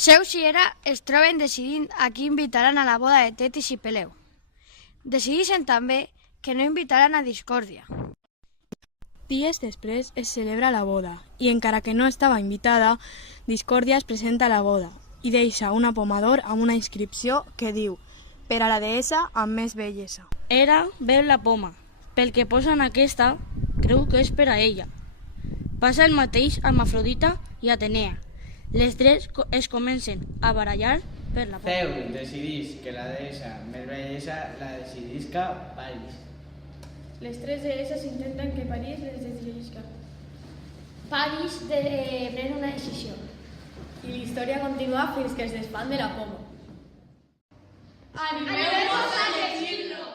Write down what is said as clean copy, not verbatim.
Zeus i Hera es troben decidint a qui invitaran a la boda de Tetis i Peleu. Decideixen també que no invitaran a Discòrdia. Dies després es celebra la boda i encara que no estava invitada, Discòrdia es presenta a la boda i deixa una pomador amb una inscripció que diu «Per a la deessa amb més bellesa». Hera veu la poma. Pel que posa en aquesta, creu que és per a ella. Passa el mateix amb Afrodita i Atenea. Les tres es comencen a barallar per la poma. Zeus decidís que la deessa més bellesa la decidisca Paris. Les tres deesses intenten que París les decidisca. Paris pren una decisió. I la història continua fins que es desfan de la poma. ¡Animemos a llegirlo!